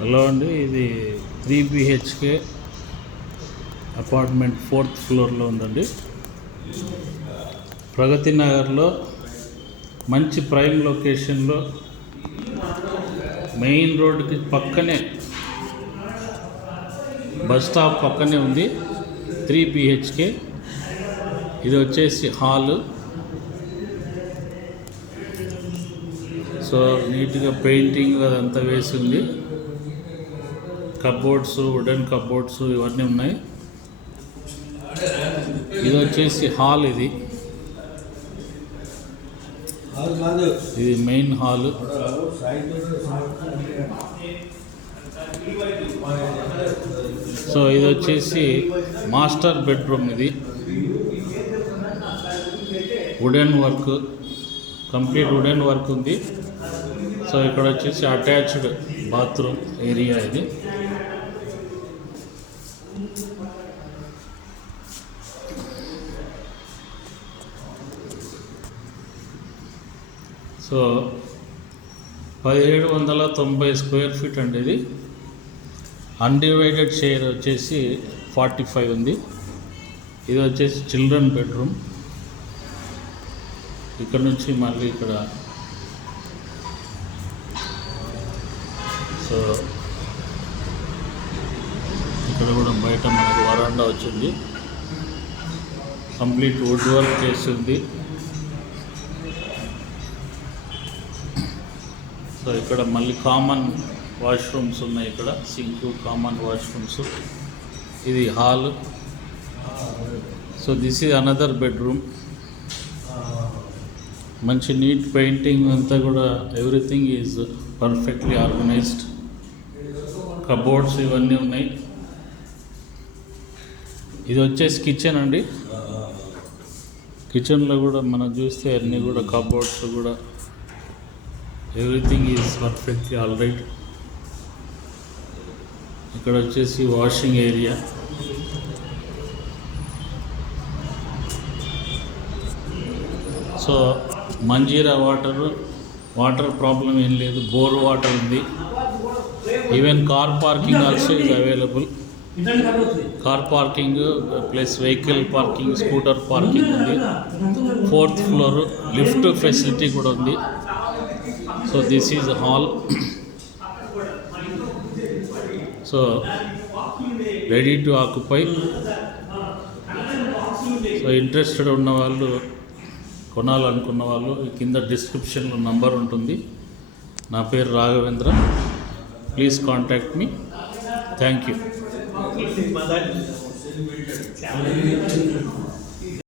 హలో అండి, ఇది 3 BHK apartment 4th ఫ్లోర్లో ఉందండి. ప్రగతి నగర్లో మంచి ప్రైమ్ లొకేషన్లో మెయిన్ రోడ్డుకి పక్కనే, బస్ స్టాప్ పక్కనే ఉంది. 3 BHK. ఇది వచ్చేసి హాలు. సో నీట్గా పెయింటింగ్ అదంతా వేసి ఉంది. కబోర్డ్స్, వుడెన్ కబోర్డ్స్ ఇవన్నీ ఉన్నాయి. ఇది వచ్చేసి హాల్. ఇది మెయిన్ హాల్. సో ఇది వచ్చేసి మాస్టర్ బెడ్రూమ్. ఇది wooden work, complete wooden work ఉంది. సో ఇక్కడ వచ్చేసి అటాచ్డ్ బాత్రూమ్ ఏరియా ఇది. సో 1790 స్క్వేర్ ఫీట్ అండి. ఇది అన్డివైడెడ్ షేర్ వచ్చేసి 45 ఉంది. ఇది వచ్చేసి చిల్డ్రన్ బెడ్రూమ్. ఇక్కడ నుంచి మళ్ళీ ఇక్కడ సో ఇక్కడ కూడా బయట మనకు వరాండా వచ్చింది. కంప్లీట్ వుడ్ వర్క్ చేసింది. సో ఇక్కడ మళ్ళీ కామన్ వాష్రూమ్స్ ఉన్నాయి. ఇక్కడ సింక్, కామన్ వాష్రూమ్స్. ఇది hall. So this is another bedroom. మంచి నీట్ పెయింటింగ్ అంతా కూడా, everything is perfectly organised. Cupboards ఇవన్నీ ఉన్నాయి. ఇది వచ్చేసి కిచెన్ అండి. కిచెన్లో కూడా మనం చూస్తే అన్నీ కూడా కబోర్డ్స్ కూడా everything is perfectly all right. ఇక్కడ వచ్చేసి washing area. So Manjira water problem ఏం లేదు. బోర్ వాటర్ ఉంది. Even car parking also is available. Car parking plus vehicle parking, scooter parking ఉంది. 4th ఫ్లోర్ లిఫ్ట్ ఫెసిలిటీ కూడా ఉంది. So this is hall. So ready to occupy. So interested ఉన్న వాళ్ళు, కొనాలనుకున్న వాళ్ళు కింద డిస్క్రిప్షన్లో నంబర్ ఉంటుంది. నా పేరు Raghavendra. Please contact me. Thank you.